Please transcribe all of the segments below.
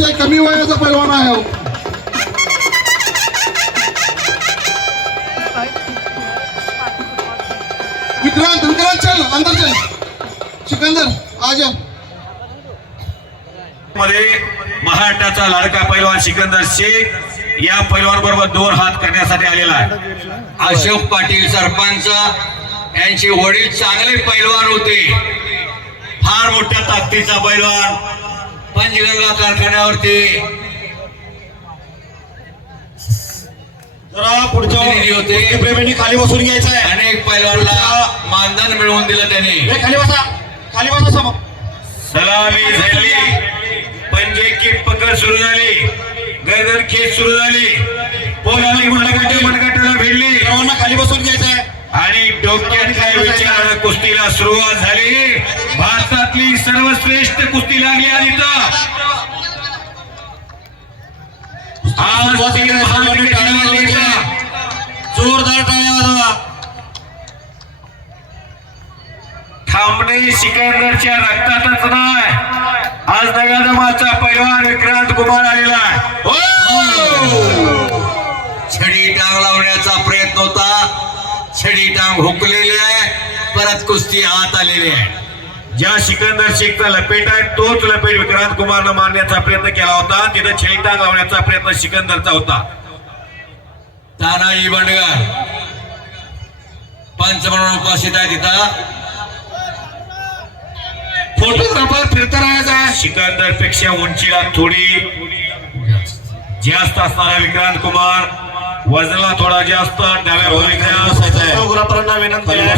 अतिशय कमी वयाचा पैलवान आहे हो. विक्रांत विक्रांत चल अंदर चल. सिकंदर आज मध्ये महाराष्ट्राचा लाडका पैलवान सिकंदर शेख या पैलवान बरोबर दोन हात करण्यासाठी आलेला आहे. अशोक पाटील सरपंच यांचे वडील चांगले पैलवान होते. फार मोठ्या ताकदीचा पैलवान. पंचगंगा कारखान्यावरती. जरा पुढच्या प्रतिनिधी होते. प्रेमींनी खाली बसून घ्यायचं आहे अनेक पैलवानला मानधन मिळवून दिलं त्यांनी. खाली बसा. खाली बसा समोर. सलामी झाली. पंजे की पकड सुरू झाली. गर्दन खेच सुरू झाली. पोलाली मनगटे मनगटाला भिडली. सर्वांना खाली बसून घ्यायचं आहे आणि डोक्यात काय विचार कुस्तीला सुरुवात झाली. भारतातली सर्वश्रेष्ठ कुस्ती लागली आज इथं. जोरदार टाळ्या वाजवा. थांबणे सिकंदरच्या रक्तातच नाही. आज नगादमाचा पैलवान विक्रांत कुमार आलेला आहे. हो! छडी टांग लावण्याचा प्रयत्न होता. छडी टांग हुकलेली आहे. परत कुस्ती आत आलेली आहे. ज्या सिकंदर शेखचा लपेट आहे तोच लपेट विक्रांत कुमारनं मारण्याचा प्रयत्न केला होता. तिथं छेलटांग लावण्याचा प्रयत्न सिकंदरचा होता. तानाजी बंडगर. पंच म्हणून उपस्थित आहे तिथं. फोटोग्राफर फिरता राहायचा. सिकंदरपेक्षा उंचीला थोडी जास्त असणारा विक्रांत कुमार. वजनाला थोडा जास्त डाव्या फोटोग्राफरांना विनंती आहे.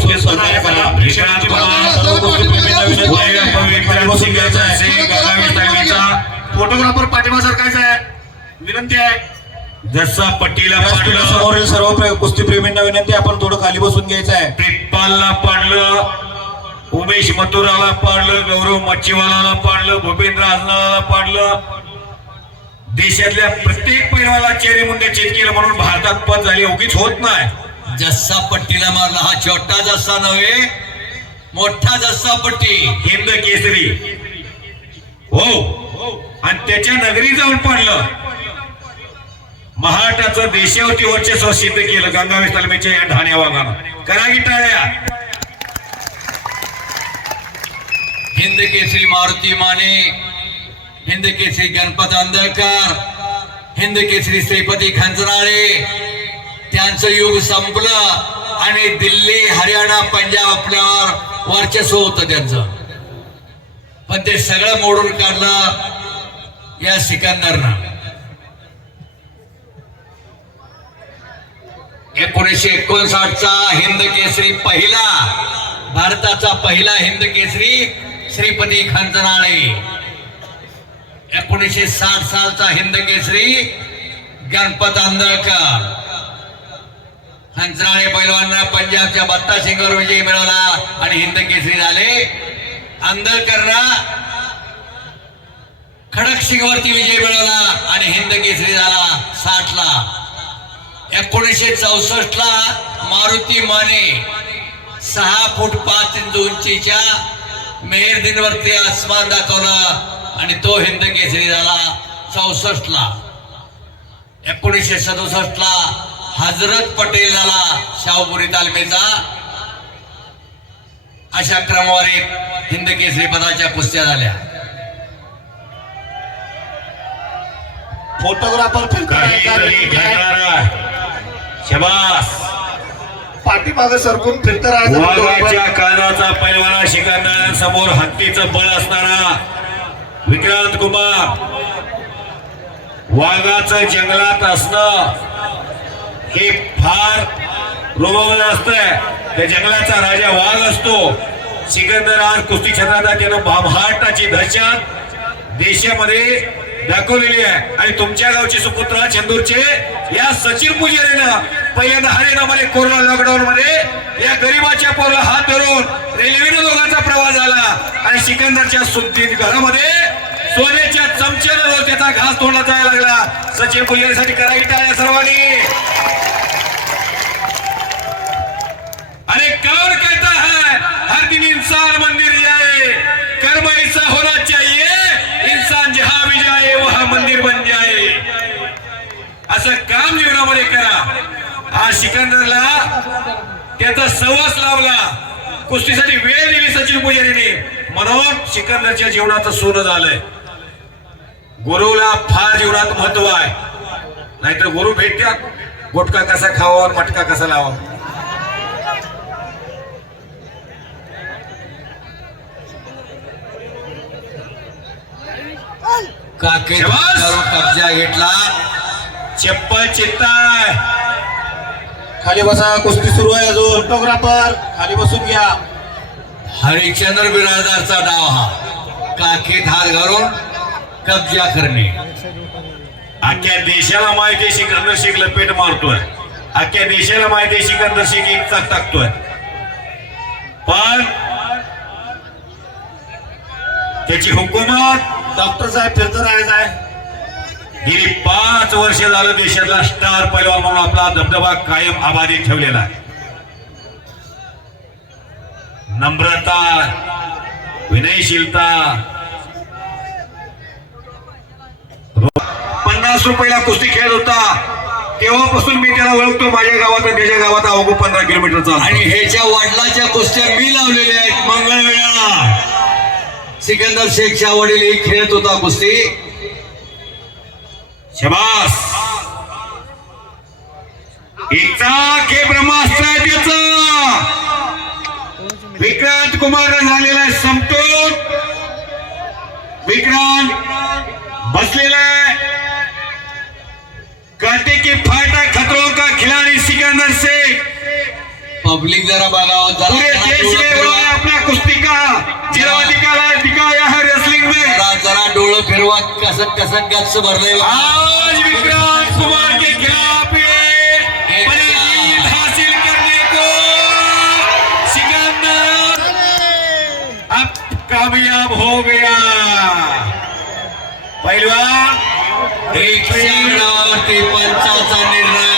फोटोग्राफर पाठिंबा सरकायचा आहे विनंती आहे. जसा पट्टीला पडलं. समोरील सर्व प्रे- कुस्तीप्रेमींना विनंती आपण थोडं खाली बसून घ्यायचं आहे. प्रितपालला पाडलं. उमेश मथुराला पाडलं. गौरव मच्छीवालाला पाडलं. भूपेंद्र आजनाला पाडलं. देशातल्या प्रत्येक पैलवाला चेहरे मुंडे चेत केलं म्हणून भारतात पद झाली उगीच होत नाही. जस्सा पट्टीला मारला हा छोटा जस्सा नव्हे मोठा जस्सा पट्टी. हिंद केसरी. हो. आणि त्याच्या नगरी जाऊन पाडलं. महाराष्ट्राचं देशावरती वर्चस्व सिद्ध केलं गंगावेश तालमीच्या या ढाण्या वाघानं. करा की टाळ्या. हिंद केसरी मारुती माने हिंद केसरी गणपत आंदळकर हिंद केसरी श्रीपती खंचनाळे त्यांचं युग संपलं आणि दिल्ली हरियाणा पंजाब आपल्यावर वर्चस्व होतं त्यांचं. पण ते सगळं मोडून काढलं या सिकंदरनं. एकोणीसशे एकोणसाठचा हिंद केसरी पहिला भारताचा पहिला हिंद केसरी श्रीपती खंचनाळे एकोणीसशे साठ सालचा हिंद केसरी गणपत आंदळकर हंसराळे पैलवांना पंजाबच्या बत्ता सिंगवर विजय मिळवला आणि हिंद केसरी झाले. आंदळकरना खडक सिंगवरती विजय मिळवला आणि हिंद केसरी झाला साठला. एकोणीसशे चौसष्ट ला मारुती माने सहा फूट पाच इंच उंचीच्या मेहरदीनवरती आसमान दाखवलं. आणि तो हिंद केसरी झाला चौसष्ट ला एकोणीसशे सदुसष्ट ला हजरत पटेल झाला शाहपुरी तालमीचा अशा क्रमवारीत हिंद केसरी पदाच्या कुस्त्या झाल्या. फोटोग्राफर शबास. पाठीमागे सरकून फिरत कानाचा पैलवाना शिकणार समोर हत्तीचं बळ असणारा विक्रांत कुमार. वाघाचं जंगलात असणं हे फार रोमवलं असतंय. त्या जंगलाचा राजा वाघ असतो. सिकंदर आज कुस्ती क्षेत्रात त्यानं महाराष्ट्राची दहशत देशामध्ये दाखवलेली आहे. आणि तुमच्या गावचे सुपुत्र चंदूरचे या सचिन पुजारीनं पहिल्यांदा हरियाणामध्ये कोरोना लॉकडाऊन मध्ये या गरीबाच्या पोरला हात धरून रेल्वेनं दोघांचा प्रवास झाला. आणि सिकंदरच्या सुद्धी घरामध्ये सोन्याच्या चमच्यानं रोज त्याचा घास तोडला जायला लागला. सचिन पुजारीसाठी करायची टाळ्या सर्वांनी. अरे कौन कहता है हर दिन इंसान मंदिर जाए. कर्म ऐसा होना चाहिए इंसान जहां भी जाए वहां असं काम जीवनामध्ये करा. आज सिकंदरला त्याचा सहवास लावला कुस्तीसाठी वेळ दिली सचिन पुजारीने. म्हणून सिकंदरच्या जीवनाचं सोनं झालंय. गुरुला फार जीवनात महत्त्व आहे. नाहीतर गुरु भेटत्यात गुटखा कसा खावा मटका कसा लावा? काके. कब्जा घेतला. चप्पल चित्ताय खाली बसा कुस्ती सुरू आहे अजून. फोटोग्राफर खाली बसून घ्या. हरिश्चंद्र बिराजदारचा डाव हा. काखेत हात घालून कब्जा करणे. अख्ख्या देशाला माहिती सिकंदर शेख लपेट मारतोय. अख्ख्या देशाला माहिती सिकंदर शेख एक टाकतोय. पण त्याची हुकूमत डॉक्टर साहेब फिरत राहायचं आहे. गेली पाच वर्ष झालं देशातला स्टार पैलवान म्हणून आपला धबधबा कायम आबाधित ठेवलेला आहे. नम्रता विनयशीलता पन्नास रुपयाला कुस्ती खेळत होता. तेव्हापासून मी त्याला ओळखतो. माझ्या गावात आणि त्याच्या गावात अवघ पंधरा किलोमीटरचा आणि ह्याच्या वडिलाच्या कुस्त्या मी लावलेल्या आहेत. मंगळवेळा सिकंदर शेखच्या वडील खेळत होता कुस्ती. शबास. एकचा हे ब्रह्मास्त्र आहे विक्रांत कुमार झालेला आहे संपतो विक्रांत बसलेला आहे. काटे की फाटा खतरों का खिलाड़ी सिकंदर शेख। पब्लिक जरा जरा पूरे देश वो अपना कुश्ती का। निकाला दिखाया है रेसलिंग में। जरा जरा डोळं फिरवा कसं कसं गच्च भरलंय बघा. आज विक्रांत कुमार के खिलाफ हासिल करने को सिकंदर अब कामयाब हो गया। पहलवान एकशे वरती पंचाचा निर्णय.